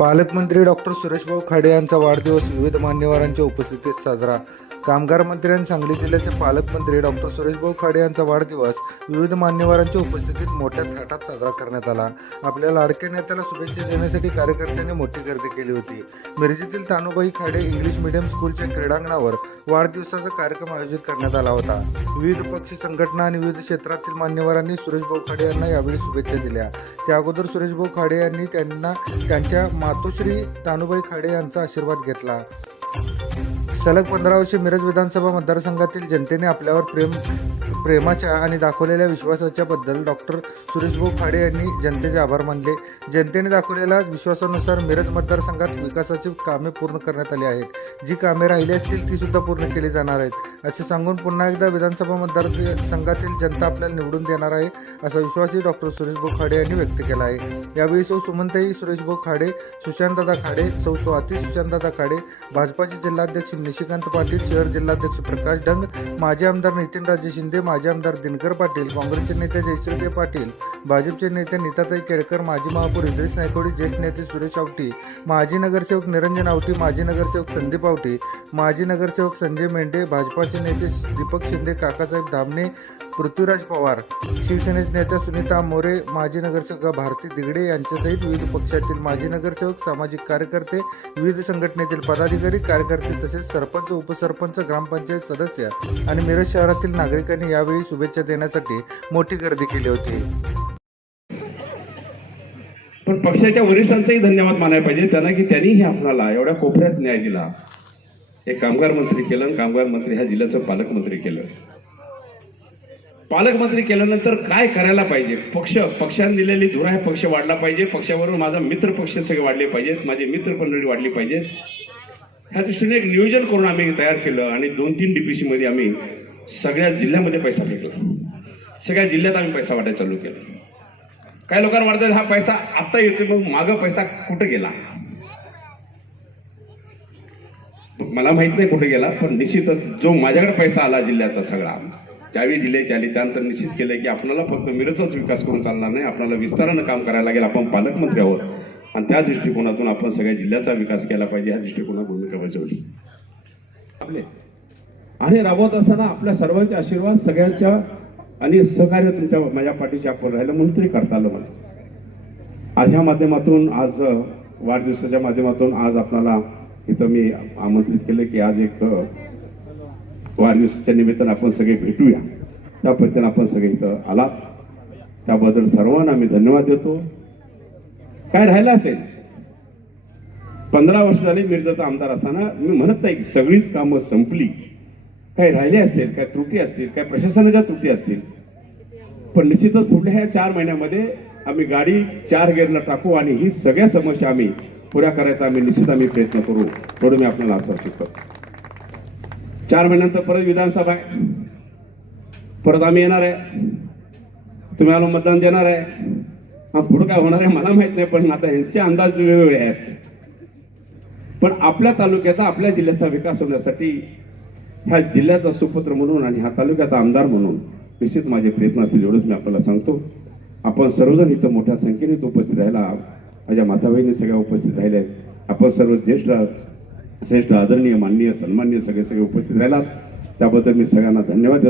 पालकमंत्री डॉक्टर सुरेशभाऊ खाडे यांचा वाढदिवस विविध मान्यवरांच्या उपस्थितीत साजरा. कामगार मंत्री आणि सांगली जिल्ह्याचे पालकमंत्री डॉक्टर सुरेशभाऊ खाडे यांचा वाढदिवस विविध मान्यवरांच्या उपस्थितीत मोठ्या थाटात साजरा करण्यात आला. आपल्या लाडक्या नेत्याला शुभेच्छा देण्यासाठी कार्यकर्त्यांनी मोठी गर्दी केली होती. मिरजेतील तानुबाई खाडे इंग्लिश मीडियम स्कूलच्या क्रीडांगणावर वाढदिवसाचा कार्यक्रम आयोजित करण्यात आला होता. विविध पक्ष संघटना आणि विविध क्षेत्रातील मान्यवरांनी सुरेशभाऊ खाडे यांना यावेळी शुभेच्छा दिल्या. त्या अगोदर सुरेशभाऊ खाडे यांनी त्यांना त्यांच्या मातोश्री तानुबाई खाडे यांचा आशीर्वाद घेतला. सलग पंधरा वर्षे मिरज विधानसभा मतदारसंघातील जनतेने आपल्यावर प्रेम प्रेमाच्या आणि दाखवलेल्या विश्वासाच्या बद्दल डॉक्टर सुरेशभाऊ खाडे यांनी जनतेचे आभार मानले. जनतेने दाखवलेल्या विश्वासानुसार मिरज मतदारसंघात विकासाची कामे पूर्ण करण्यात आली आहेत. जी कामे राहिली असतील ती सुद्धा पूर्ण केली जाणार आहेत. असे सांगून पुन्हा एकदा विधानसभा मतदारसंघातील जनता आपल्याला निवडून देणार आहे असा विश्वासही डॉक्टर सुरेशभाऊ खाडे यांनी व्यक्त केला आहे. यावेळी सौ सुमनताई सुरेशभाऊ खाडे सुशांतदा खाडे सौ स्वाती सुशांतदा खाडे भाजपाचे जिल्हाध्यक्ष निशिकांत पाटील शहर जिल्हाध्यक्ष प्रकाश डंग माजी आमदार नितीनराजे शिंदे माजी आमदार दिनकर पाटील काँग्रेसचे नेते जयश्रीदेव पाटील भाजपचे नेते नीताताई केळकर माजी महापौर इंद्रेश नायकोडी ज्येष्ठ नेते सुरेश आवटी माजी नगरसेवक निरंजन आवटी माजी नगरसेवक संदीप आवटी माजी नगरसेवक संजय मेंढे भाजपाचे नेते दीपक शिंदे काकासाहेब धामणे पृथ्वीराज पवार शिवसेनेचे नेत्या सुनीता मोरे माजी नगरसेवक भारती दिगडे यांच्यासहित विविध पक्षातील माजी नगरसेवक सामाजिक कार्यकर्ते विविध संघटनेतील पदाधिकारी कार्यकर्ते तसेच सरपंच उपसरपंच ग्रामपंचायत सदस्य आणि मिरज शहरातील नागरिकांनी यावेळी शुभेच्छा देण्यासाठी मोठी गर्दी केली होती. पण पक्षाच्या वरिष्ठांचाही धन्यवाद मानायला पाहिजे. त्यांना की त्यांनीही आपल्याला एवढ्या कोपऱ्यात न्याय दिला. हे कामगार मंत्री केलं आणि कामगार मंत्री ह्या जिल्ह्याचं पालकमंत्री केलं. पालकमंत्री केल्यानंतर काय करायला पाहिजे? पक्ष पक्षाने दिलेली धुरा पक्ष वाढला पाहिजे. पक्षावरून माझा मित्र पक्ष सगळे वाढले पाहिजेत. माझे मित्र मंडळी वाढली पाहिजेत. ह्या दृष्टीने एक नियोजन करून आम्ही तयार केलं आणि दोन तीन डीपीसी मध्ये आम्ही सगळ्या जिल्ह्यामध्ये पैसा फेकला. सगळ्या जिल्ह्यात आम्ही पैसा वाटायला चालू केला. काही लोकांना वाटतं हा पैसा आत्ता येतो मग मागं पैसा कुठे गेला? मला माहीत नाही कुठे गेला पण निश्चितच जो माझ्याकडे पैसा आला जिल्ह्याचा सगळा चावी दिले आली त्यानंतर निश्चित केलं की आपल्याला फक्त मिरजचाच विकास करून चालणार नाही आपल्याला विस्तारानं काम करायला लागेल आपण पालकमंत्री आहोत. आणि त्या दृष्टिकोनातून आपण सगळ्या जिल्ह्याचा विकास केला पाहिजे या दृष्टिकोनात भूमिका बजावली. आपले. आणि राबवत असताना आपल्या सर्वांचे आशीर्वाद सगळ्यांच्या आणि सहकार्य तुमच्या माझ्या पाठीशी आपण राहिलं म्हणून तरी करता आलं मला. आज ह्या माध्यमातून आज वाढदिवसाच्या माध्यमातून आज आपल्याला इथं मी आमंत्रित केलं की आज एक वाढदिवसाच्या निमित्तानं आपण सगळे भेटूया. त्या पद्धतीने आपण सगळे इथं आलात. त्याबद्दल सर्वांना मी धन्यवाद देतो. काय राहिलं असेल? पंधरा वर्ष झाली मिर्जाचा आमदार असताना मी म्हणत नाही की सगळीच कामं संपली. काही राहिले असतील? काय त्रुटी असतील? काय प्रशासनाच्या त्रुटी असतील? पण निश्चितच पुढल्या ह्या चार महिन्यामध्ये आम्ही गाडी चार गेअरला टाकू आणि ही सगळ्या समस्या आम्ही पुऱ्या करायचा आम्ही निश्चित आम्ही प्रयत्न करू. थोडं मी आपल्याला आश्वासित करतो. चार महिन्यानंतर परत विधानसभा आहे. परत आम्ही येणार आहे. तुम्ही आलो मतदान देणार आहे. हा पुढं काय होणार आहे मला माहीत नाही पण आता यांचे अंदाज वेगवेगळे आहेत. पण आपल्या तालुक्याचा आपल्या जिल्ह्याचा विकास होण्यासाठी ह्या जिल्ह्याचा सुपुत्र म्हणून आणि ह्या तालुक्याचा आमदार म्हणून निश्चित माझे प्रयत्न असतील एवढंच मी आपल्याला सांगतो. आपण सर्वजण इथं मोठ्या संख्येने उपस्थित राहिला माझ्या माताबहिणी सगळ्या उपस्थित राहिल्या आपण सर्व ज्येष्ठ श्रेष्ठ आदरणीय माननीय सन्माननीय सगळे सगळे उपस्थित राहिलात. त्याबद्दल मी सगळ्यांना धन्यवाद देतो.